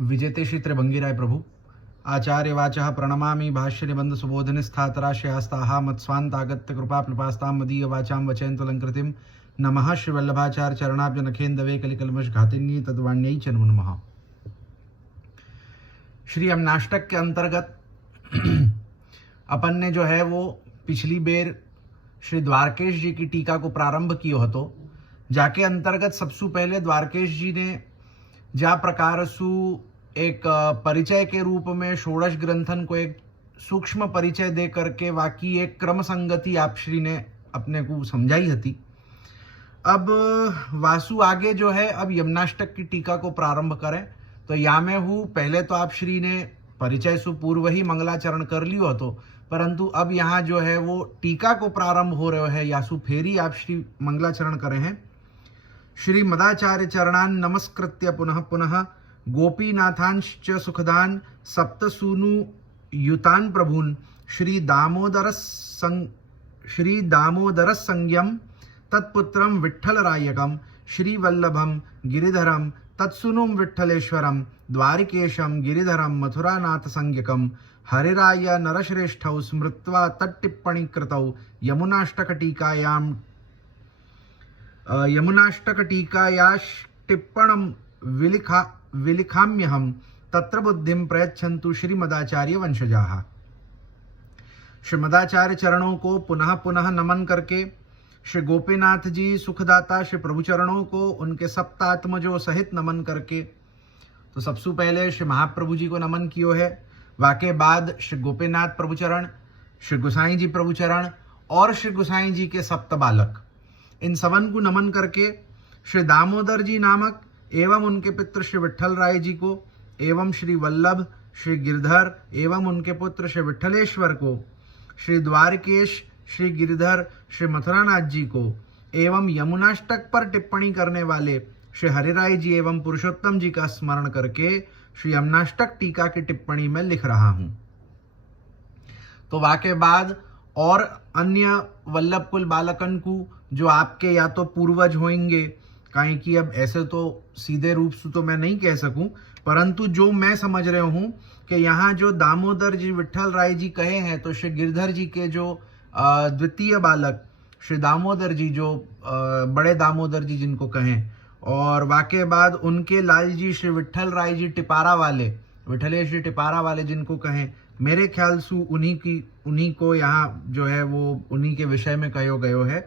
विजेते श्री त्रिभंगिराय प्रभु आचार्य वाचः प्रणमामि भाष्य निबंध सुबोधन स्थातराश्रयास्ताः मत्स्वान्तागत्य कृपाप्लुपास्तां मदीय वाचां वचयन्तलंकृतिं नमः श्री वल्लभाचार्य चरणाब्ज नखेन्दवे कलिकल्मष घातिन्ये तद्वाण्यै च नमो नमः। श्री यमनाष्टक के अंतर्गत अपन ने जो है वो पिछली बेर श्री द्वारकेश जी की टीका को प्रारंभ कियो हतो, जाके अंतर्गत सबसे पहले द्वारकेश जी ने जा प्रकार सु एक परिचय के रूप में षोडश ग्रंथन को एक सूक्ष्म परिचय दे करके वाकी एक क्रम संगति आप श्री ने अपने को समझाई हती। अब वासु आगे जो है अब यमनाष्टक की टीका को प्रारंभ करें तो या में हूँ पहले तो आप श्री ने परिचय सु पूर्व ही मंगलाचरण कर लियो हतो, परंतु अब यहाँ जो है वो टीका को प्रारंभ हो रहे है यासु फेरी आप श्री मंगलाचरण करे हैं। श्री मदाचार्य चरणान नमस्कृत्य पुनः पुनः गोपीनाथांश्च सुखदान सप्तसूनु युतान प्रभून श्री दामोदर संज्ञम तत्पुत्रम विठ्ठलरायकम श्री वल्लभम गिरिधरम तत्सुनुम विठ्ठलेश्वरम द्वारिकेशम गिरिधरम मथुरानाथ संज्ञकम हरिराय नरश्रेष्ठौ स्मृत्वा तट्टिप्पणी कृतौ यमुनाष्टकटीकायाः टिप्पणं विलिखाम्यहं तत्र बुद्धिं प्रयच्छन्तु श्रीमदाचार्य वंशजाः। श्रीमदाचार्य चरणों को पुनः पुनः नमन करके श्री गोपीनाथ जी सुखदाता श्री प्रभु चरणों को उनके सप्तात्मजों सहित नमन करके तो सबसे पहले श्री महाप्रभु जी को नमन कियो है, वाके बाद श्री गोपीनाथ प्रभुचरण, श्री गोसाई जी प्रभुचरण और श्री गोसाई जी के सप्त बालक, इन सबन को नमन करके श्री दामोदर जी नामक एवं उनके पितृ श्री विठ्ठल राय जी को एवं श्री वल्लभ श्री गिरधर एवं उनके पुत्र श्री विठ्ठलेश्वर को, श्री द्वारकेश श्री गिरधर श्री मथुरानाथ जी को एवं यमुनाष्टक पर टिप्पणी करने वाले श्री हरिराय जी एवं पुरुषोत्तम जी का स्मरण करके श्री यमनाष्टक टीका की टिप्पणी में लिख रहा हूं। तो वाके बाद और अन्य वल्लभ कुल बालकन को जो आपके या तो पूर्वज होंगे, काहे कि अब ऐसे तो सीधे रूप से तो मैं नहीं कह सकूं, परंतु जो मैं समझ रहा हूं कि यहाँ जो दामोदर जी विठ्ठल राय जी कहे हैं तो श्री गिरधर जी के जो द्वितीय बालक श्री दामोदर जी जो बड़े दामोदर जी जिनको कहें, और वाके बाद उनके लाल जी श्री विठ्ठल राय जी टिपारा वाले विठलेश जी टिपारा वाले जिनको कहें, मेरे ख्याल से उन्हीं को यहाँ जो है वो उन्हीं के विषय में कहो गयो है।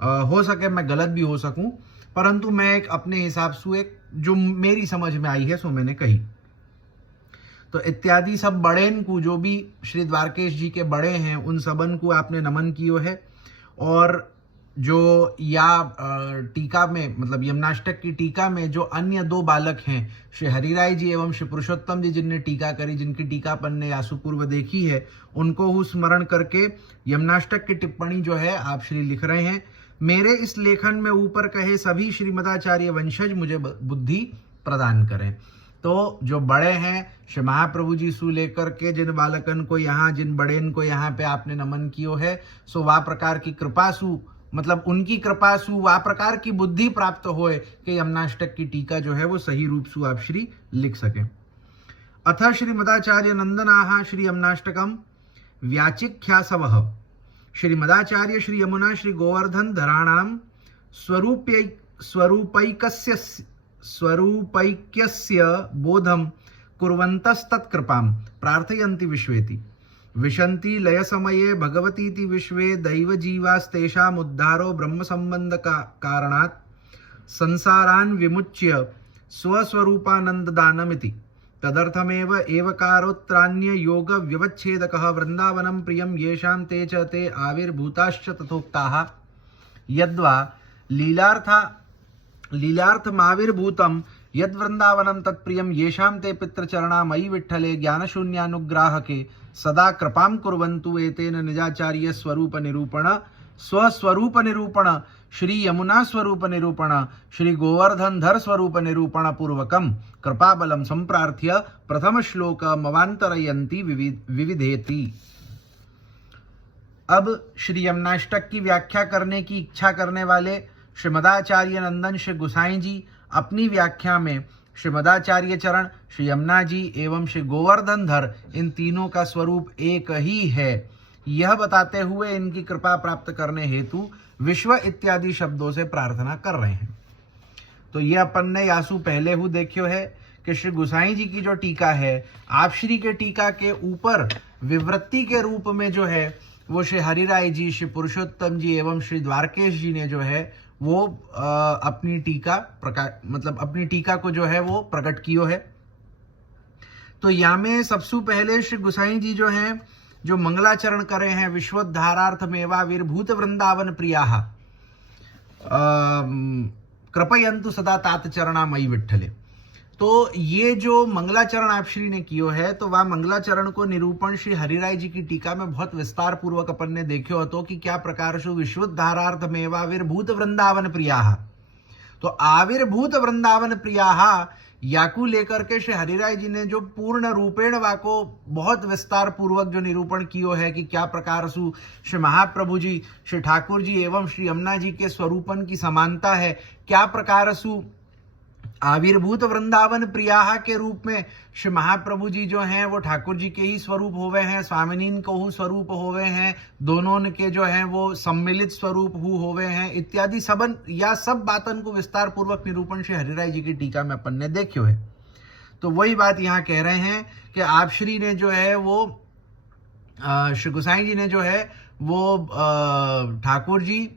हो सके मैं गलत भी हो सकूं, परंतु मैं एक अपने हिसाब से एक जो मेरी समझ में आई है सो मैंने कही। तो इत्यादि सब बड़ेन को जो भी श्री द्वारकेश जी के बड़े हैं उन सबन को आपने नमन कियो है। और जो या टीका में मतलब यमनाष्टक की टीका में जो अन्य दो बालक हैं श्री हरिराय जी एवं श्री पुरुषोत्तम जी जिनने टीका करी, जिनकी टीका अपन ने यासु पूर्व देखी है, उनको हु स्मरण करके यमनाष्टक की टिप्पणी जो है आप श्री लिख रहे हैं। मेरे इस लेखन में ऊपर कहे सभी श्रीमदाचार्य वंशज मुझे बुद्धि प्रदान करें। तो जो बड़े हैं श्री महाप्रभु जी सु लेकर के जिन बालकन को यहाँ जिन बड़ेन को यहाँ पे आपने नमन कियो है, सो वा प्रकार की कृपा सु मतलब उनकी कृपा सु वा प्रकार की बुद्धि प्राप्त होए कि यमनाष्टक की टीका जो है वो सही रूप सु आप श्री लिख सकें। अथ श्री मदाचार्य नंदनाः श्री यमनाष्टकम व्याचिख्यासवः श्री मदाचार्य श्री यमुना श्री गोवर्धन धराणाम स्वरूपैक्यस्य बोधम कुर्वन्तस्तत्कृपां प्रार्थयन्ति विश्वेति विशन्ति लय समये भगवतीति विश्वे दैव जीवास्तेषामुद्धारो ब्रह्म संबंध कारणात् संसारान् विमुच्य स्वस्वरूपानन्ददानमिति तदर्थमेव एवकारोत्रान्य योग व्यवच्छेदकः वृंदावनं प्रियं येषां ते च ते आविर्भूताश्च तथोक्ताः यद्वा लीलार्थमाविर्भूतं यद्वृंदावनं तत्प्रियं येषां ते पितृचरणा मयि विठ्ठले ज्ञानशून्यानुग्राहके सदा कृपां कुर्वन्तु एतेन निजाचार्य स्वरूप निरूपण स्वस्वरूप निरूपण श्री यमुना स्वरूप निरूपण श्री गोवर्धन धर स्वरूप निरूपण पूर्वकम कृपाबलम संप्रार्थ्य प्रथम श्लोक मवांतरयन्ति विविधेति। अब श्री यमनाष्टक की व्याख्या करने की इच्छा करने वाले श्रीमदाचार्य नंदन श्री गोसाई जी अपनी व्याख्या में श्री मदाचार्य चरण, श्री यमुना जी एवं श्री गोवर्धन धर, इन तीनों का स्वरूप एक ही है, यह बताते हुए इनकी कृपा प्राप्त करने हेतु विश्व इत्यादि शब्दों से प्रार्थना कर रहे हैं। तो ये अपन ने यासु पहले हु देखियो है कि श्री गोसाई जी की जो टीका है, आप श्री के टीका के ऊपर विवृत्ति के रूप में जो है वो श्री हरिराय जी, श्री पुरुषोत्तम जी एवं श्री द्वारकेश जी ने जो है वो अपनी टीका अपनी टीका को जो है वो प्रकट कियो है। तो यहाँ में सबसे पहले श्री गोसाई जी जो हैं जो मंगलाचरण करे हैं, विश्वोद्धारार्थ मेवा विर्भूत वृंदावन प्रियाः कृपयन्तु सदा तात चरणा मई विठ्ठले। तो ये जो मंगलाचरण आप श्री ने कियो है, तो वह मंगलाचरण को निरूपण श्री हरिराय जी की टीका में बहुत विस्तार पूर्वक अपन ने देखो हो कि क्या प्रकार से विश्वोद्धारार्थ मेवा आविर्भूत वृंदावन प्रियाः। तो आविर्भूत वृंदावन प्रियाः याकू लेकर के श्री हरिराय जी ने जो पूर्ण रूपेण वाको बहुत विस्तार पूर्वक जो निरूपण कियो है कि क्या प्रकार सु श्री महाप्रभु जी, श्री ठाकुर जी एवं श्री यमुना जी के स्वरूपन की समानता है, क्या प्रकार सु आविर्भूत वृंदावन प्रियाः के रूप में श्री महाप्रभु जी जो हैं वो ठाकुर जी के ही स्वरूप होवे हैं, स्वामिनीन को स्वरूप होवे हैं, दोनों के जो हैं वो सम्मिलित स्वरूप होवे हैं इत्यादि सबन या सब बातन को विस्तार पूर्वक निरूपण श्री हरिराय जी की टीका में अपन ने देखियो है। तो वही बात यहाँ कह रहे हैं कि आप श्री ने जो है वो श्री गोसाई जी ने जो है वो ठाकुर जी,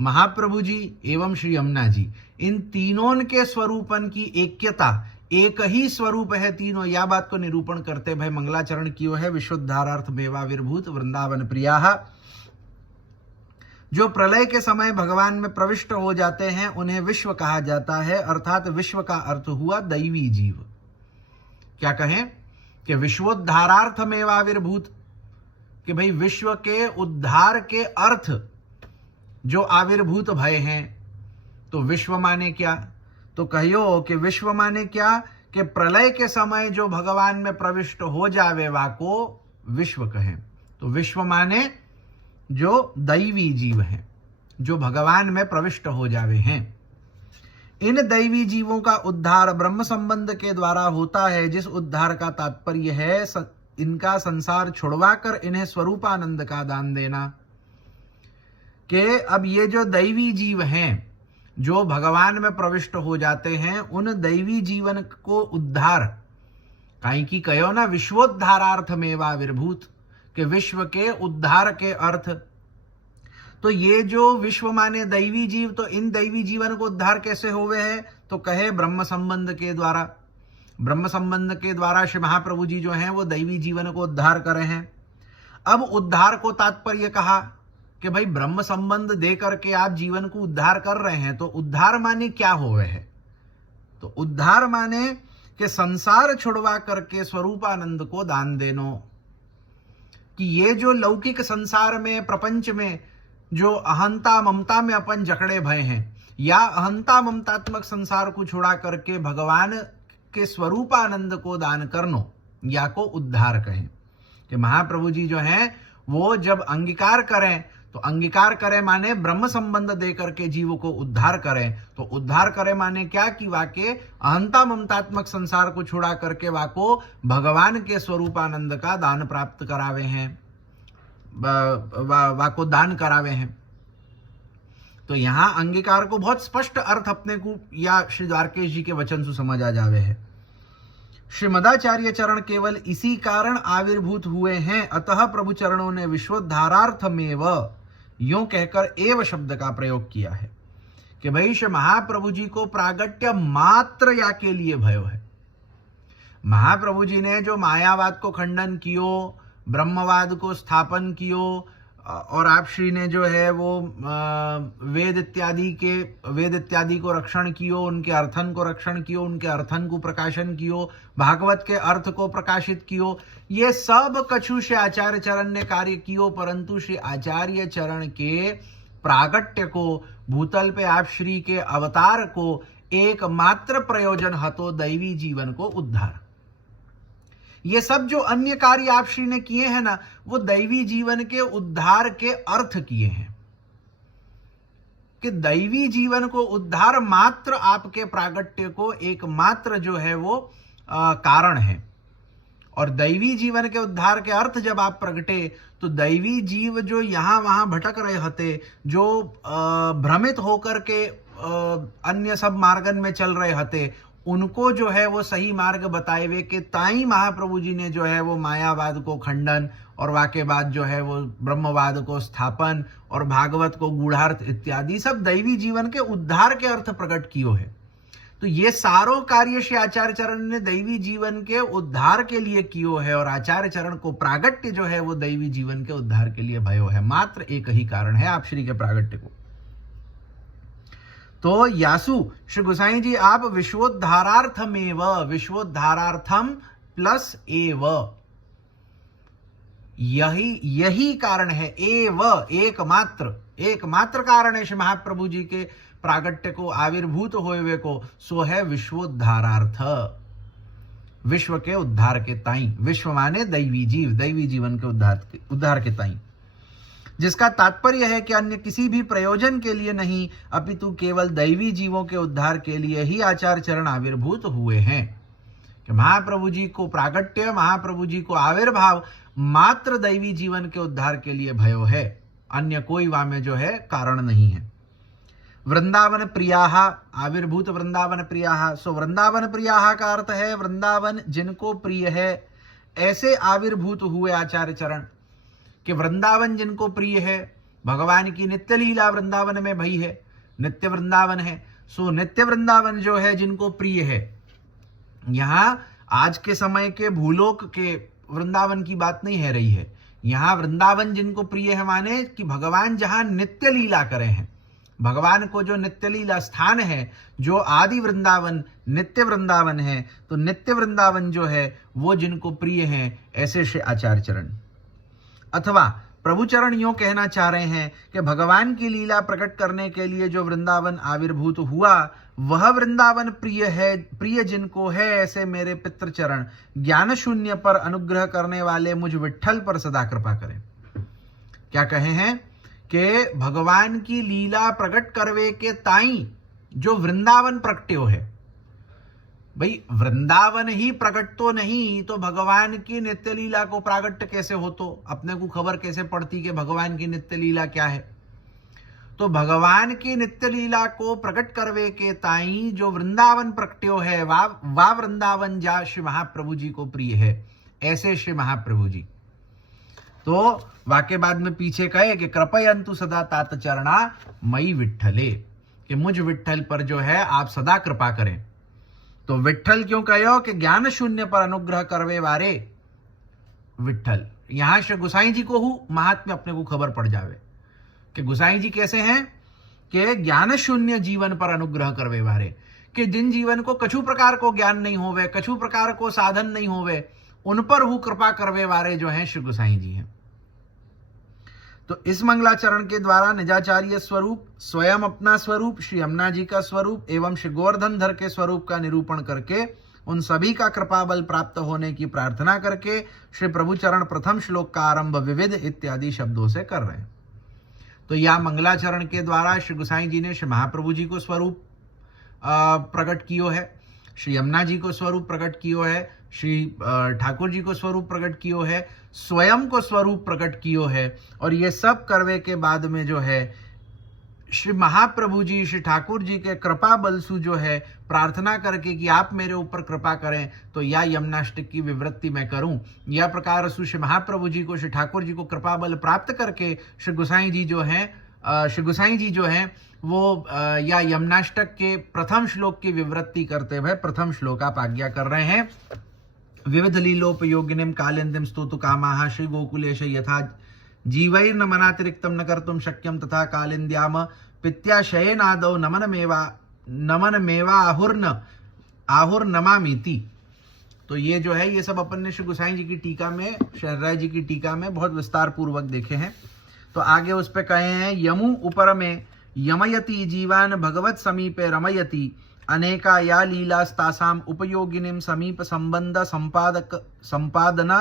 महाप्रभु जी एवं श्री यमुना जी, इन तीनों के स्वरूपन की ऐक्यता, एक ही स्वरूप है तीनों, या बात को निरूपण करते भाई मंगलाचरण कियो है विशुद्धारार्थ मेवा विर्भूत वृंदावन प्रियाः। जो प्रलय के समय भगवान में प्रविष्ट हो जाते हैं उन्हें विश्व कहा जाता है, अर्थात विश्व का अर्थ हुआ दैवी जीव। क्या कहें कि विश्वोद्धारार्थ मेवा विर्भूत, कि भाई विश्व के उद्धार के अर्थ जो आविर्भूत भय हैं। तो विश्व माने क्या, तो कहियो कि विश्व माने क्या कि प्रलय के समय जो भगवान में प्रविष्ट हो जावे वाको विश्व कहें। तो विश्व माने जो दैवी जीव हैं, जो भगवान में प्रविष्ट हो जावे हैं। इन दैवी जीवों का उद्धार ब्रह्म संबंध के द्वारा होता है, जिस उद्धार का तात्पर्य है इनका संसार छुड़वाकर इन्हें स्वरूपानंद का दान देना। कि अब ये जो दैवी जीव हैं जो भगवान में प्रविष्ट हो जाते हैं, उन दैवी जीवन को उद्धार काई की कहो ना विश्वोद्धारार्थ मेवा विर्भूत, के विश्व के उद्धार के अर्थ। तो ये जो विश्व माने दैवी जीव, तो इन दैवी जीवन को उद्धार कैसे होवे है, तो कहे ब्रह्म संबंध के द्वारा। ब्रह्म संबंध के द्वारा श्री महाप्रभु जी जो हैं वो दैवी जीवन को उद्धार करे हैं। अब उद्धार को तात्पर्य कहा कि भाई ब्रह्म संबंध दे करके आप जीवन को उद्धार कर रहे हैं, तो उद्धार माने क्या होवे है, तो उद्धार माने कि संसार छुड़वा करके स्वरूपानंद को दान देनो। कि ये जो लौकिक संसार में प्रपंच में जो अहंता ममता में अपन जकड़े भय हैं, या अहंता ममतात्मक संसार को छुड़ा करके भगवान के स्वरूपानंद को दान करनो, या को उद्धार कहें। कि महाप्रभु जी जो हैं वो जब अंगीकार करें, तो अंगीकार करें माने ब्रह्म संबंध दे करके जीव को उद्धार करें। तो उद्धार करें माने क्या कि वाके अहंता ममतात्मक संसार को छुड़ा करके वाको भगवान के स्वरूपानंद का दान प्राप्त करावे हैं, वाको दान करावे हैं। तो यहां अंगीकार को बहुत स्पष्ट अर्थ अपने को या श्री द्वारकेश जी के वचन से समझ आ जावे है। श्री मदाचार्य चरण केवल इसी कारण आविर्भूत हुए हैं, अतः प्रभु चरणों ने विश्वोद्धारार्थमेव यूं कहकर एव शब्द का प्रयोग किया है कि भाई श्री महाप्रभु जी को प्रागट्य मात्र या के लिए भयो है। महाप्रभु जी ने जो मायावाद को खंडन कियो, ब्रह्मवाद को स्थापन कियो, और आप श्री ने जो है वो वेद इत्यादि को रक्षण कियो, उनके अर्थन को रक्षण कियो, उनके अर्थन को प्रकाशन कियो, भागवत के अर्थ को प्रकाशित कियो। ये सब कछु श्री आचार्य चरण ने कार्य कियो, परंतु श्री आचार्य चरण के प्रागट्य को, भूतल पे आप श्री के अवतार को एकमात्र प्रयोजन हतो दैवी जीवन को उद्धार। ये सब जो अन्य कार्य आप श्री ने किए हैं ना, वो दैवी जीवन के उद्धार के अर्थ किए हैं। कि दैवी जीवन को उद्धार मात्र आपके प्रागट्य को एकमात्र जो है वो कारण है। और दैवी जीवन के उद्धार के अर्थ जब आप प्रगटे तो दैवी जीव जो यहाँ वहाँ भटक रहे हते, जो भ्रमित होकर के अन्य सब मार्गन में चल रहे हते, उनको जो है वो सही मार्ग बताए हुए के ताई महाप्रभु जी ने जो है वो मायावाद को खंडन और वाके बाद जो है वो ब्रह्मवाद को स्थापन और भागवत को गूढ़ार्थ इत्यादि सब दैवी जीवन के उद्धार के अर्थ प्रकट कियो है। तो ये सारों कार्य श्री आचार्य चरण ने दैवी जीवन के उद्धार के लिए कियो है और आचार्य चरण को प्रागट्य जो है वो दैवी जीवन के उद्धार के लिए भयो है। मात्र एक ही कारण है आप श्री के प्रागट्य को। तो यासु श्री गोसाई जी आप विश्वोद्धारार्थमेव, विश्वोद्धारार्थम प्लस एव, यही कारण है। एकमात्र कारण है श्री महाप्रभु जी के प्रागट्य को आविर्भूत होए को, सो है विश्वोद्धारार्थ, विश्व के उद्धार के ताई। विश्व माने दैवी जीव, दैवी जीवन के उद्धार के ताई, जिसका तात्पर्य है कि अन्य किसी भी प्रयोजन के लिए नहीं अपितु केवल दैवी जीवों के उद्धार के लिए ही आचार्य चरण आविर्भूत हुए हैं। कि महाप्रभु जी को प्रागट्य, महाप्रभु जी को आविर्भाव मात्र दैवी जीवन के उद्धार के लिए भयो है, अन्य कोई वामे जो है कारण नहीं है। वृंदावन प्रियाः, आविर्भूत वृंदावन प्रियाः। सो वृंदावन प्रियाः का अर्थ है वृंदावन जिनको प्रिय है, ऐसे आविर्भूत हुए आचार्य चरण। कि वृंदावन जिनको प्रिय है, भगवान की नित्य लीला वृंदावन में भई है, नित्य वृंदावन है। सो नित्य वृंदावन जो है जिनको प्रिय है, यहां आज के समय के भूलोक के वृंदावन की बात नहीं है रही है। यहां वृंदावन जिनको प्रिय है माने कि भगवान जहां नित्य लीला करे हैं, भगवान को जो नित्य लीला स्थान है, जो आदि वृंदावन नित्य वृंदावन है, तो नित्य वृंदावन जो है वो जिनको प्रिय हैं, ऐसे श्री आचार्य चरण। अथवा प्रभु चरण यूं कहना चाह रहे हैं कि भगवान की लीला प्रकट करने के लिए जो वृंदावन आविर्भूत हुआ, वह वृंदावन प्रिय है, प्रिय जिनको है, ऐसे मेरे पितृ चरण ज्ञान शून्य पर अनुग्रह करने वाले मुझ विट्ठल पर सदा कृपा करें। क्या कहे हैं कि भगवान की लीला प्रकट करवे के ताई जो वृंदावन प्रगट्यो है, भाई वृंदावन ही प्रकट तो नहीं तो भगवान की नित्य लीला को प्रागट्य कैसे हो, तो अपने को खबर कैसे पड़ती कि भगवान की नित्य लीला क्या है। तो भगवान की नित्य लीला को प्रकट करवे के ताई जो वृंदावन प्रकट्यो है, वा वृंदावन जा श्री महाप्रभु जी को प्रिय है, ऐसे श्री महाप्रभु जी। तो वाक्य बाद में पीछे कहे कि कृपयंतु सदा तात चरणा मई विट्ठले, कि मुझ विट्ठल पर जो है आप सदा कृपा करें। तो विट्ठल क्यों कहो कि ज्ञान शून्य पर अनुग्रह करवे वारे विट्ठल। यहां श्री गोसाई जी को हूं महात्म्य अपने को खबर पड़ जावे कि गोसाई जी कैसे हैं कि ज्ञान शून्य जीवन पर अनुग्रह करवे वारे, कि जिन जीवन को कछु प्रकार को ज्ञान नहीं होवे, कछु प्रकार को साधन नहीं होवे, उन पर हूं कृपा करवे वारे जो हैं श्री गोसाई जी हैं। तो इस मंगलाचरण के द्वारा निजाचार्य स्वरूप, स्वयं अपना स्वरूप, श्री यमुना जी का स्वरूप एवं श्री गोवर्धन धर के स्वरूप का निरूपण करके उन सभी का कृपा बल प्राप्त होने की प्रार्थना करके श्री प्रभु चरण प्रथम श्लोक का आरंभ विविध इत्यादि शब्दों से कर रहे हैं। तो यह मंगलाचरण के द्वारा श्री गोसाई जी ने श्री महाप्रभु जी को स्वरूप प्रकट कियो है, श्री यमुना जी को स्वरूप प्रकट कियो है, श्री ठाकुर जी को स्वरूप प्रकट कियो है, स्वयं को स्वरूप प्रकट कियो है। और ये सब करवे के बाद में जो है श्री महाप्रभु जी, श्री ठाकुर जी के कृपा बलसु जो है प्रार्थना करके कि आप मेरे ऊपर कृपा करें, तो या यमुनाष्टक की विवृत्ति मैं करूं। यह प्रकार श्री महाप्रभु जी को, श्री ठाकुर जी को कृपा बल प्राप्त करके श्री गोसाई जी जो हैं वो या यमुनाष्टक के प्रथम श्लोक की विवृत्ति करते हुए प्रथम श्लोक आप आज्ञा कर रहे हैं। विविध लीलोपयोगिनीं कालिंदीं स्तोतु कामाः श्री गोकुलेश यथा जीवैर्न मनातिरिक्तं न कर्तुं शक्यं तथा कालिंद्याम पित्याशयेनादौ नमनमेवा आहुर्नमामीति। तो ये जो है ये सब अपन ने श्री गोसाई जी की टीका में, शहराय जी की टीका में बहुत विस्तार पूर्वक देखे हैं। तो आगे उस पे कहे हैं यमु उपर में यमयति जीवान भगवत समीपे रमयति अनेका या लीलास्तासाम उपयोगिनीं समीप संबंध संपादना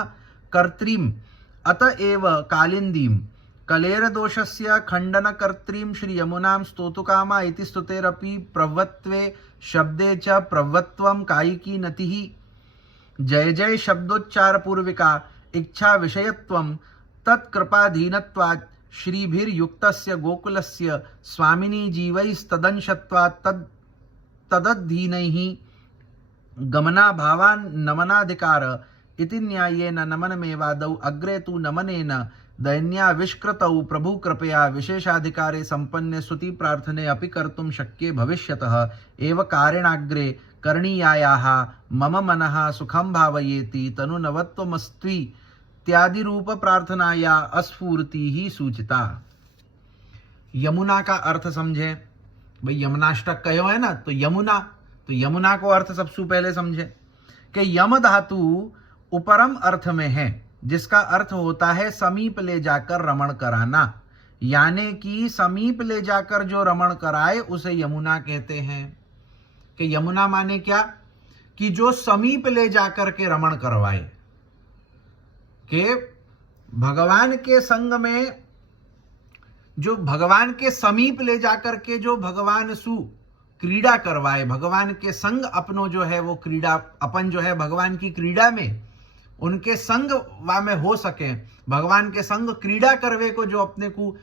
कर्त्रीम अतएव कालिंदीम कलेर दोषस्य खंडन कर्त्रीं श्री यमुनां स्तोतुकामा इति स्तुतेरपि प्रवत्वे शब्दे च प्रवत्वं कायिकी नतिः जय जय शब्दोच्चार पूर्विका इच्छा विषयत्वं तत्कृपाधीनत्वात् श्रीभिर्युक्तस्य गोकुलस्य स्वामिनी जीवैस्तदंशत्वात् तदधीनैः गमनाभावान् नमनाधिकार इति न्यायेन नमनमेवादौ अग्रे तु नमनेन दैन्याविष्कृतौ प्रभु कृपया विशेषाधिकारे संपन्ने स्तुति प्रार्थने अपि कर्तुं शक्ये भविष्यतः एव कारणेनाग्रे करणीयायाः मम मनः सुखं भावयेति तनुनवत्वमस्त्वि इत्यादि रूप प्रार्थनाया अस्फूर्ति ही सूचिता। यमुना का अर्थ समझे भाई, यमुनाष्टक कहो है ना, तो यमुना को अर्थ सबसे पहले समझे कि यम धातु उपरम अर्थ में है, जिसका अर्थ होता है समीप ले जाकर रमण कराना, यानी कि समीप ले जाकर जो रमण कराए उसे यमुना कहते हैं। कि यमुना माने क्या, कि जो समीप ले जाकर के रमण करवाए, कि भगवान के संग में, जो भगवान के समीप ले जाकर के जो भगवान सु क्रीड़ा करवाए, भगवान के संग अपनो जो है वो क्रीड़ा, अपन जो है भगवान की क्रीड़ा में उनके संग वा में हो सके, भगवान के संग क्रीड़ा करवे को जो अपने को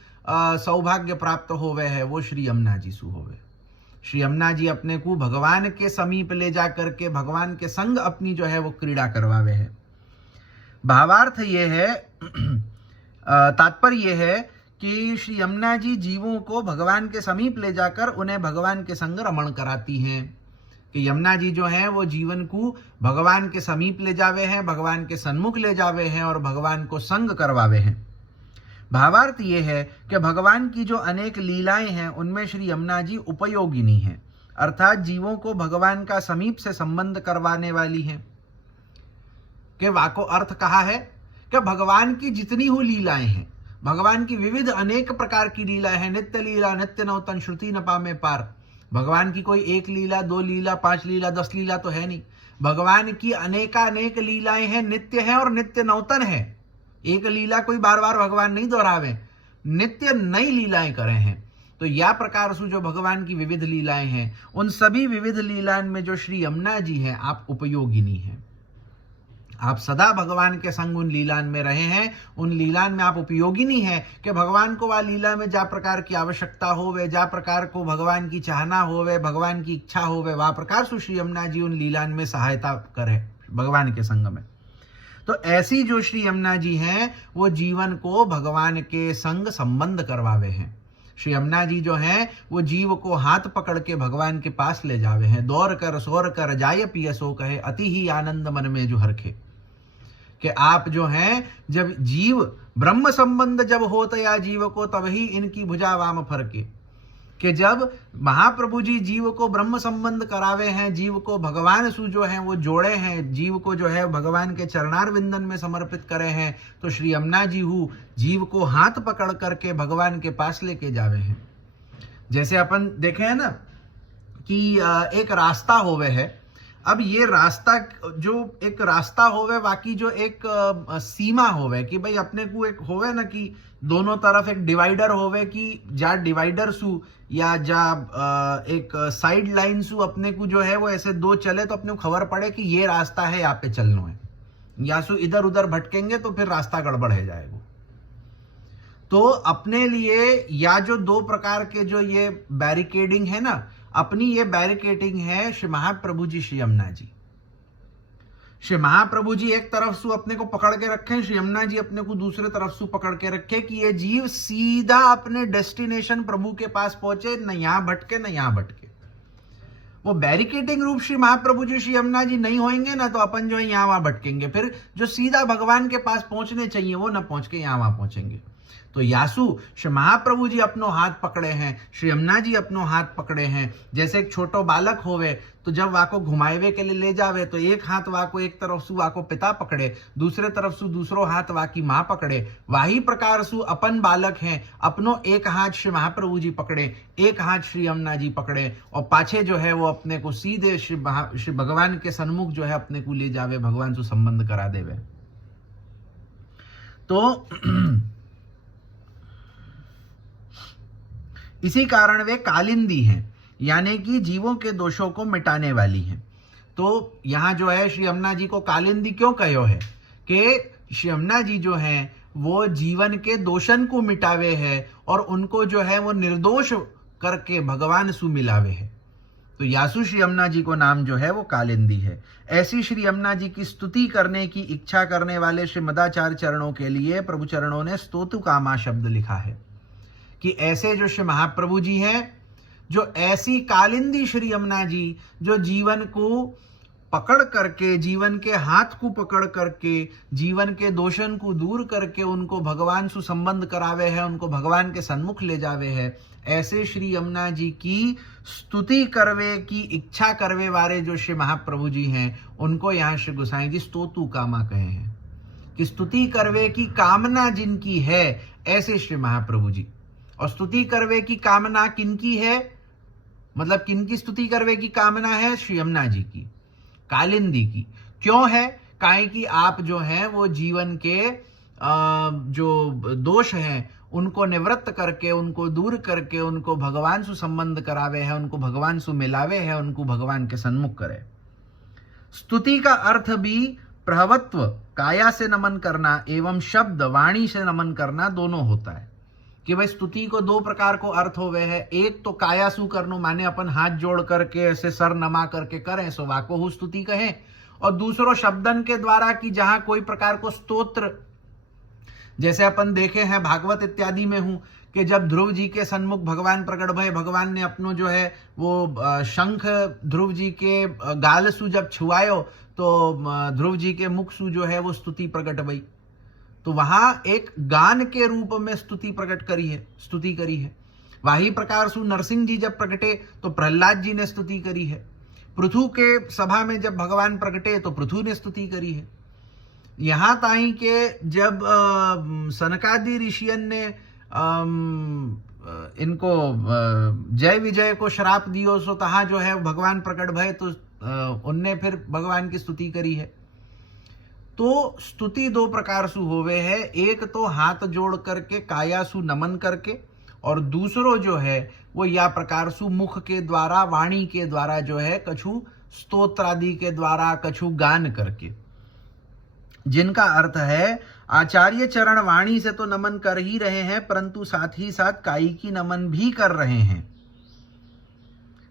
सौभाग्य प्राप्त होवे है, वो श्री यमुना जी सु होवे। श्री यमुना जी अपने को भगवान के समीप ले जाकर के भगवान के संग अपनी जो है वो क्रीड़ा करवावे है। भावार्थ ये है, तात्पर्य यह है कि श्री यमुना जी जीवों को भगवान के समीप ले जाकर उन्हें भगवान के संग रमण कराती हैं। कि यमुना जी जो हैं वो जीवन को भगवान के समीप ले जावे हैं, भगवान के सन्मुख ले जावे हैं और भगवान को संग करवावे हैं। भावार्थ ये है कि भगवान की जो अनेक लीलाएं हैं उनमें श्री यमुना जी उपयोगिनी हैं, अर्थात जीवों को भगवान का समीप से संबंध करवाने वाली हैं। कि वाको अर्थ कहा है कि भगवान की जितनी हुई लीलाएं हैं, भगवान की विविध अनेक प्रकार की लीलाएं हैं, नित्य लीला नित्य नौतन श्रुति न पामे पार। भगवान की कोई एक लीला, दो लीला, 5 लीला, 10 लीला तो है नहीं। भगवान की अनेकानेक लीलाएं हैं, नित्य है और नित्य नौतन है। एक लीला कोई बार बार भगवान नहीं दोहरावे, नित्य नई लीलाएं करे हैं। तो या प्रकार से जो भगवान की विविध लीलाएं हैं, उन सभी विविध लीलाएं में जो श्री यमुना जी हैं आप उपयोगिनी हैं। आप सदा भगवान के संग उन लीलान में रहे हैं, उन लीलान में आप उपयोगिनी है कि भगवान को वह लीला में जा प्रकार की आवश्यकता होवे, जा प्रकार को भगवान की चाहना होवे, भगवान की इच्छा होवे, वह प्रकार से श्री यमुना जी उन लीलान में सहायता करे भगवान के संग में। तो ऐसी जो श्री यमुना जी हैं वो जीवन को भगवान के संग संबंध करवावे हैं। श्री यमुना जी जो हैं वो जीव को हाथ पकड़ के भगवान के पास ले जावे हैं। दौड़ कर सोर कर जाय पियसो कहे, अति ही आनंद मन में जो हरखे। कि आप जो हैं, जब जीव ब्रह्म संबंध जब होता या जीव को, तब ही इनकी भुजा वाम फरके। कि जब महाप्रभु जी जीव को ब्रह्म संबंध करावे हैं, जीव को भगवान सु जो है वो जोड़े हैं, जीव को जो है भगवान के चरणार विंदन में समर्पित करे हैं, तो श्री यमुना जी हु जीव को हाथ पकड़ करके भगवान के पास लेके जावे हैं। जैसे अपन देखे हैं ना कि एक रास्ता होवे है। अब ये रास्ता जो एक रास्ता होवे, बाकी जो एक सीमा होवे कि भाई अपने को एक होवे ना कि दोनों तरफ एक डिवाइडर होवे, कि जा डिवाइडर सु या जा एक साइड लाइन सु अपने को जो है वो ऐसे दो चले तो अपने को खबर पड़े कि ये रास्ता है, यहाँ पे चलना है। या सु इधर उधर भटकेंगे तो फिर रास्ता गड़बड़ है जाएगा। तो अपने लिए या जो 2 प्रकार के जो ये बैरिकेडिंग है ना, अपनी ये बैरिकेडिंग है श्री महाप्रभु जी श्री यमुना जी। श्री महाप्रभु जी एक तरफ से अपने को पकड़ के रखे, श्री यमुना जी अपने को दूसरे तरफ से पकड़ के रखे कि ये जीव सीधा अपने डेस्टिनेशन प्रभु के पास पहुंचे, न यहां भटके न यहां भटके। वो बैरिकेडिंग रूप श्री महाप्रभु जी श्री यमुना जी नहीं होंगे ना तो अपन जो है यहां वहां भटकेंगे, फिर जो सीधा भगवान के पास पहुंचने चाहिए वो न पहुंच के यहां वहां पहुंचेंगे। तो यासु श्री महाप्रभु जी अपनो हाथ पकड़े हैं, श्री यमुना जी अपनो हाथ पकड़े हैं। जैसे एक छोटो बालक होवे तो जब वाको घुमावे के लिए ले जावे तो एक हाथ वाको एक तरफ सु वाको पिता पकड़े, दूसरे तरफ सु दूसरो हाथ वाकी माँ पकड़े। वाही प्रकार सु अपन बालक हैं, अपनो एक हाथ श्री महाप्रभु जी पकड़े, एक हाथ श्री यमुना जी पकड़े और पाछे जो है वो अपने को सीधे श्री भगवान के सन्मुख जो है अपने को ले जावे, भगवान से संबंध करा देवे। तो इसी कारण वे कालिंदी हैं, यानी कि जीवों के दोषों को मिटाने वाली हैं। तो यहाँ जो है श्री यमुना जी को कालिंदी क्यों कहो है कि श्री यमुना जी जो हैं वो जीवन के दोषन को मिटावे है और उनको जो है वो निर्दोष करके भगवान सु मिलावे है। तो यासु श्री यमुना जी को नाम जो है वो कालिंदी है। ऐसी श्री यमुना जी की स्तुति करने की इच्छा करने वाले श्री मदाचार्य चरणों के लिए प्रभु चरणों ने स्तोतु कामा शब्द लिखा है कि ऐसे जो श्री महाप्रभु जी हैं, जो ऐसी कालिंदी श्री यमुना जी जो जीवन को पकड़ करके, जीवन के हाथ को पकड़ करके, जीवन के दोषन को दूर करके उनको भगवान से संबंध करावे है, उनको भगवान के सन्मुख ले जावे है, ऐसे श्री यमुना जी की स्तुति करवे की इच्छा करवे वाले जो श्री महाप्रभु जी हैं, उनको यहाँ श्री गोसाई जी स्तोतु कामा कहे हैं कि स्तुति करवे की कामना जिनकी है, ऐसे श्री महाप्रभु जी। और स्तुति करवे की कामना किनकी है, मतलब किनकी स्तुति करवे की कामना है? श्री यमुना जी की, कालिंदी की। क्यों है? काहे कि आप जो हैं वो जीवन के जो दोष हैं उनको निवृत्त करके, उनको दूर करके, उनको भगवान से संबंध करावे है, उनको भगवान से मिलावे है, उनको भगवान के सन्मुख करे। स्तुति का अर्थ भी प्रभवत्व, काया से नमन करना एवं शब्द वाणी से नमन करना दोनों होता है। कि भाई स्तुति को दो प्रकार को अर्थ होवे है। एक तो कायासु करनो, माने अपन हाथ जोड़ करके ऐसे सर नमा करके करें सो वाको हु स्तुति कहें। और दूसरो शब्दन के द्वारा कि जहां कोई प्रकार को स्तोत्र, जैसे अपन देखे हैं भागवत इत्यादि में हूं कि जब ध्रुव जी के सन्मुख भगवान प्रकट भय, भगवान ने अपनो जो है वो शंख ध्रुव जी के गाल सु जब छुआयो तो ध्रुव जी के मुख सु जो है वो स्तुति प्रकट भई। तो वहां एक गान के रूप में स्तुति प्रकट करी है, स्तुति करी है। वही प्रकार सु नरसिंह जी जब प्रकटे तो प्रहलाद जी ने स्तुति करी है। पृथु के सभा में जब भगवान प्रकटे तो पृथु ने स्तुति करी है। यहां ताई के जब सनकादि ऋषियन ने इनको जय विजय को श्राप दियो सो तहां जो है भगवान प्रकट भय तो उनने फिर भगवान की स्तुति करी है। तो स्तुति दो प्रकार सु होवे है, एक तो हाथ जोड़ करके कायासु नमन करके, और दूसरो जो है वो या प्रकार सु मुख के द्वारा, वाणी के द्वारा जो है कछु स्तोत्र आदि के द्वारा, कछु गान करके, जिनका अर्थ है आचार्य चरण वाणी से तो नमन कर ही रहे हैं परंतु साथ ही साथ काई की नमन भी कर रहे हैं,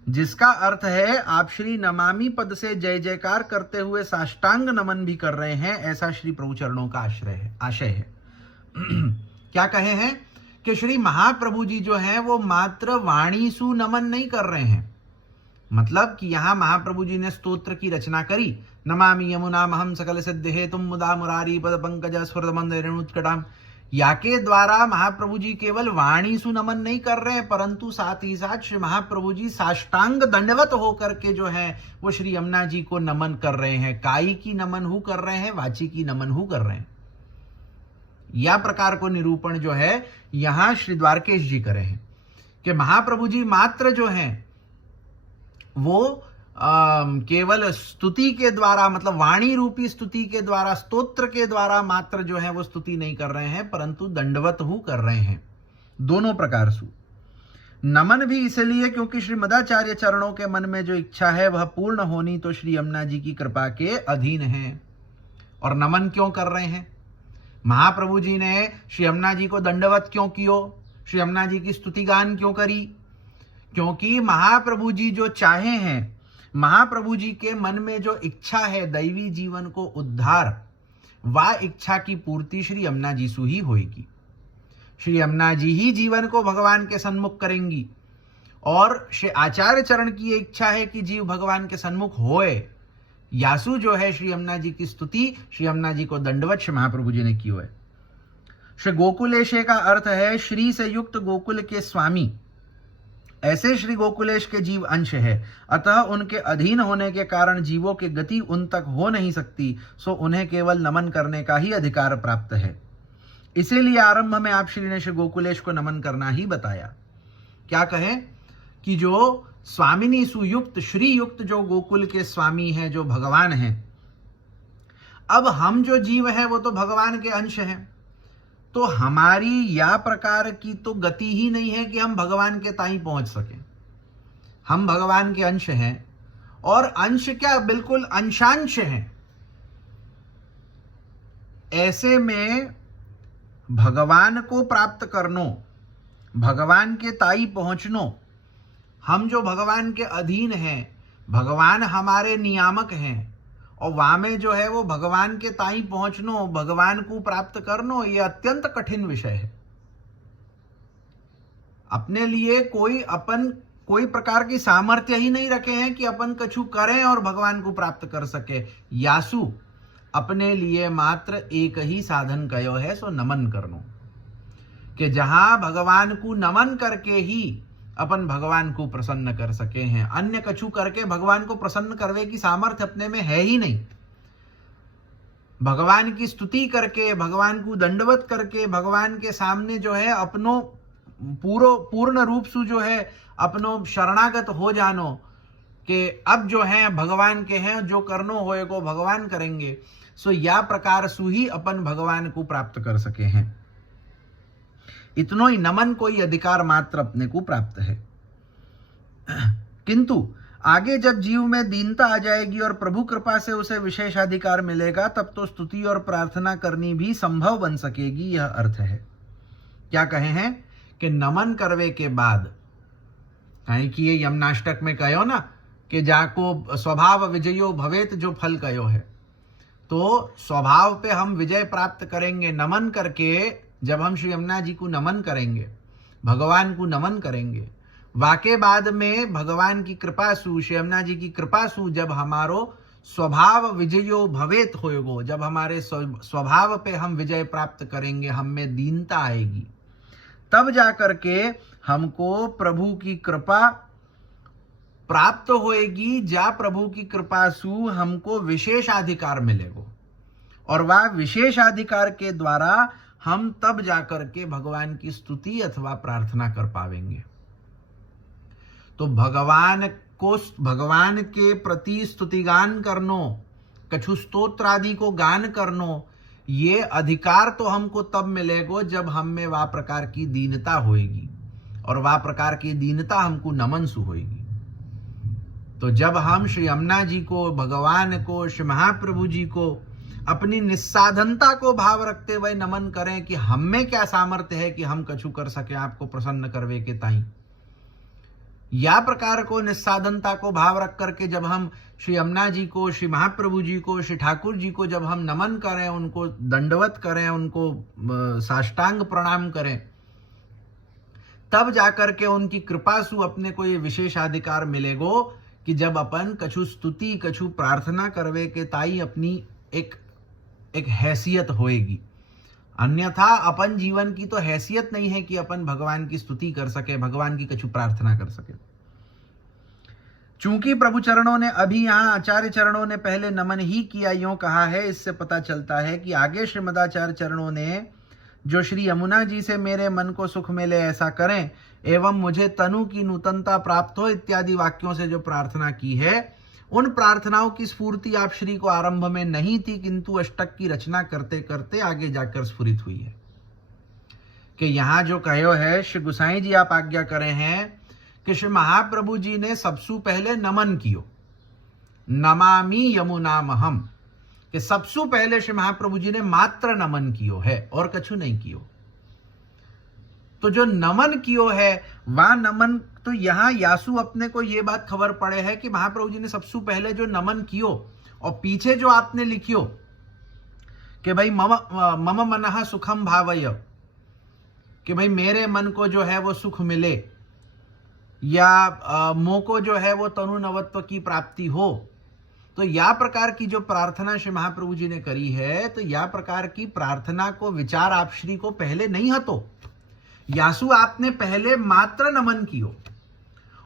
जिसका अर्थ है आप श्री नमामि पद से जय जयकार करते हुए साष्टांग नमन भी कर रहे हैं। ऐसा श्री प्रभु चरणों का आशय है। क्या कहे हैं कि श्री महाप्रभु जी जो हैं वो मात्र वाणी सु नमन नहीं कर रहे हैं, मतलब कि यहां महाप्रभु जी ने स्तोत्र की रचना करी, नमामि यमुना महम सकल सिद्धि हेतुम मुदा मुरारी पद पंकज स्फुरद मंद रेणुत्कटाम, या के द्वारा महाप्रभु जी केवल वाणी सु नमन नहीं कर रहे हैं परंतु साथ ही साथ श्री महाप्रभु जी साष्टांग दंडवत होकर के जो है वो श्री यमुना जी को नमन कर रहे हैं। काई की नमन हु कर रहे हैं, वाची की नमन हु कर रहे हैं। यह प्रकार को निरूपण जो है यहां श्री द्वारकेश जी करे हैं कि महाप्रभु जी मात्र जो हैं वो केवल स्तुति के द्वारा, मतलब वाणी रूपी स्तुति के द्वारा, स्तोत्र के द्वारा मात्र जो है वो स्तुति नहीं कर रहे हैं परंतु दंडवत हु कर रहे हैं। दोनों प्रकार सु नमन भी इसलिए क्योंकि श्री मदाचार्य चरणों के मन में जो इच्छा है वह पूर्ण होनी तो श्री यमुना जी की कृपा के अधीन है। और नमन क्यों कर रहे हैं? महाप्रभु जी ने श्री यमुना जी को दंडवत क्यों कियो, श्री यमुना जी की स्तुति गान क्यों करी? क्योंकि महाप्रभु जी जो चाहे हैं, महाप्रभु जी के मन में जो इच्छा है दैवी जीवन को उद्धार, वह इच्छा की पूर्ति श्री यमुना जी सु ही होगी। श्री यमुना जी ही जीवन को भगवान के सन्मुख करेंगी और श्री आचार्य चरण की ये इच्छा है कि जीव भगवान के सन्मुख होए। यासु जो है श्री यमुना जी की स्तुति, श्री यमुना जी को दंडवत श्री महाप्रभु जी ने की है। श्री गोकुलेशे का अर्थ है श्री से युक्त गोकुल के स्वामी। ऐसे श्री गोकुलेश के जीव अंश है, अतः उनके अधीन होने के कारण जीवों की गति उन तक हो नहीं सकती, सो उन्हें केवल नमन करने का ही अधिकार प्राप्त है। इसीलिए आरंभ में आप श्री ने श्री गोकुलेश को नमन करना ही बताया। क्या कहें कि जो स्वामिनी सुयुक्त, श्री युक्त जो गोकुल के स्वामी हैं, जो भगवान हैं, अब हम जो जीव हैं वो तो भगवान के अंश हैं, तो हमारी या प्रकार की तो गति ही नहीं है कि हम भगवान के ताई पहुंच सकें। हम भगवान के अंश हैं, और अंश क्या, बिल्कुल अंशांश हैं। ऐसे में भगवान को प्राप्त करनो, भगवान के ताई पहुंचनो, हम जो भगवान के अधीन हैं, भगवान हमारे नियामक हैं, और वहां में जो है वो भगवान के ताई पहुंचनो, भगवान को प्राप्त करनो, ये अत्यंत कठिन विषय है। अपने लिए कोई प्रकार की सामर्थ्य ही नहीं रखे हैं कि अपन कछु करें और भगवान को प्राप्त कर सके। यासु अपने लिए मात्र एक ही साधन कयो है, सो नमन करनो, कि जहां भगवान को नमन करके ही अपन भगवान को प्रसन्न कर सके हैं। अन्य कछु करके भगवान को प्रसन्न करने की सामर्थ्य अपने में है ही नहीं। भगवान की स्तुति करके, भगवान को दंडवत करके, भगवान के सामने जो है अपनो पूर्ण रूप से जो है अपनो शरणागत हो जानो, कि अब जो है भगवान के हैं, जो करनो होए को भगवान करेंगे। सो या प्रकार सु ही अपन भगवान को प्राप्त कर सके हैं। इतनो ही नमन कोई अधिकार मात्र अपने को प्राप्त है। किंतु आगे जब जीव में दीनता आ जाएगी और प्रभु कृपा से उसे विशेषाधिकार मिलेगा, तब तो स्तुति और प्रार्थना करनी भी संभव बन सकेगी। यह अर्थ है। क्या कहे हैं कि नमन करवे के बाद, कहीं कि ये यमनाष्टक में कहो ना कि जाको स्वभाव विजयो भवेत, जो फल कहो है, तो स्वभाव पे हम विजय प्राप्त करेंगे नमन करके। जब हम श्री यमुना जी को नमन करेंगे, भगवान को नमन करेंगे, वाके बाद में भगवान की कृपा सु, श्री यमुना जी की कृपा सु, जब हमारो स्वभाव विजयो भवेत होएगो, जब हमारे स्वभाव पे हम विजय प्राप्त करेंगे, हम में दीनता आएगी, तब जाकर के हमको प्रभु की कृपा प्राप्त होएगी। जा प्रभु की कृपा सु हमको विशेषाधिकार मिलेगो, और वह विशेषाधिकार के द्वारा हम तब जाकर के भगवान की स्तुति अथवा प्रार्थना कर पावेंगे। तो भगवान के प्रति स्तुतिगान करनो, कछु स्तोत्र आदि को गान करनो, ये अधिकार तो हमको तब मिलेगो जब हम में वह प्रकार की दीनता होएगी, और वह प्रकार की दीनता हमको नमन सु होएगी। तो जब हम श्री यमुना जी को, भगवान को, श्री महाप्रभु जी को अपनी निस्साधनता को भाव रखते हुए नमन करें कि हम में क्या सामर्थ्य है कि हम कछु कर सके आपको प्रसन्न करवे के ताई, या प्रकार को निस्साधनता को भाव रख करके जब हम श्री यमुना जी को, श्री महाप्रभु जी को, श्री ठाकुर जी को जब हम नमन करें, उनको दंडवत करें, उनको साष्टांग प्रणाम करें, तब जाकर के उनकी कृपा सु अपने को ये विशेषाधिकार मिलेगो कि जब अपन कछु स्तुति, कछु प्रार्थना करवे के ताई अपनी एक हैसियत होएगी। अन्यथा अपन जीवन की तो हैसियत नहीं है कि अपन भगवान की स्तुति कर सके, भगवान की कछु प्रार्थना कर सके। चूंकि प्रभु चरणों ने, अभी यहाँ आचार्य चरणों ने पहले नमन ही किया, यूं कहा है, इससे पता चलता है कि आगे श्रीमदाचार्य चरणों ने जो श्री यमुना जी से मेरे मन को सुख मिले ऐसा करें, एवं मुझे तनु की नूतनता प्राप्त हो, इत्यादि वाक्यों से जो प्रार्थना की है, उन प्रार्थनाओं की स्फूर्ति आप श्री को आरंभ में नहीं थी, किंतु अष्टक की रचना करते करते आगे जाकर स्फुरित हुई है। कि यहां जो कहो है, श्री गुसाई जी आप आज्ञा करें हैं कि श्री महाप्रभु जी ने सबसे पहले नमन कियो, नमामि यमुनामहम, कि सबसे पहले श्री महाप्रभु जी ने मात्र नमन कियो है और कछु नहीं कियो। तो जो नमन कियो है वह नमन, तो यहां यासु अपने को ये बात खबर पड़े है कि महाप्रभु जी ने सबसे पहले जो नमन कियो, और पीछे जो आपने लिखियो कि भाई मम मनः सुखम भावय, कि भाई मेरे मन को जो है वो सुख मिले, या मोको जो है वो तनु नवत्व की प्राप्ति हो, तो या प्रकार की जो प्रार्थना श्री महाप्रभु जी ने करी है, तो या प्रकार की प्रार्थना को विचार आप श्री को पहले नहीं हतो। यासु आपने पहले मात्र नमन कियो,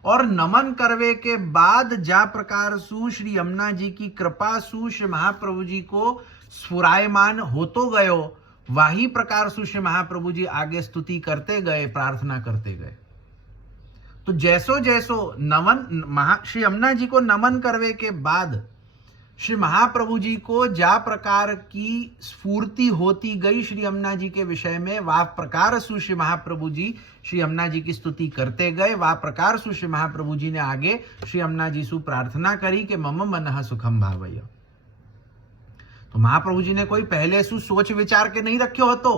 और नमन करवे के बाद जा प्रकार सु श्री यमुना जी की कृपा सु श्री महाप्रभु जी को स्फुरायमान होतो गयो, वही प्रकार सु श्री महाप्रभु जी आगे स्तुति करते गए, प्रार्थना करते गए। तो जैसो जैसो नमन श्री यमुना जी को नमन करवे के बाद श्री महाप्रभु जी को जा प्रकार की स्फूर्ति होती गई श्री यमुना जी के विषय में, वह प्रकार सु श्री महाप्रभु जी श्री यमुना जी की स्तुति करते गए। वह प्रकार सु श्री महाप्रभु जी ने आगे श्री यमुना जी सु प्रार्थना करी कि मम मनः सुखम भावय। तो महाप्रभु जी ने कोई पहले सु सोच विचार के नहीं रखे हो तो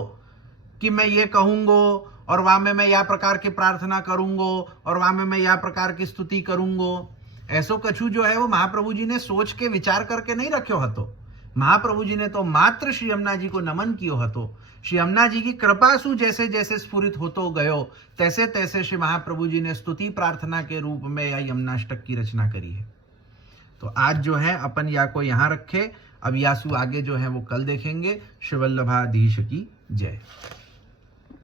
कि मैं ये कहूंगो और वहां में मैं या प्रकार की प्रार्थना करूंगो और वहां में मैं या प्रकार की स्तुति करूंगो। ऐसो कछु जो है वो महाप्रभु जी ने सोच के विचार करके नहीं रखो हतो। महाप्रभु जी ने तो मात्र श्री यमुना जी को नमन कियो हतो। श्री यमुना जी की कृपा सु जैसे जैसे स्फुरित होतो गयो तैसे तैसे श्री महाप्रभु जी ने स्तुति प्रार्थना के रूप में या यमुनाष्टक की रचना करी है। तो आज जो है अपन या को यहाँ रखे, अब यासु आगे जो है वो कल देखेंगे। शिवल्लभाधीश की जय।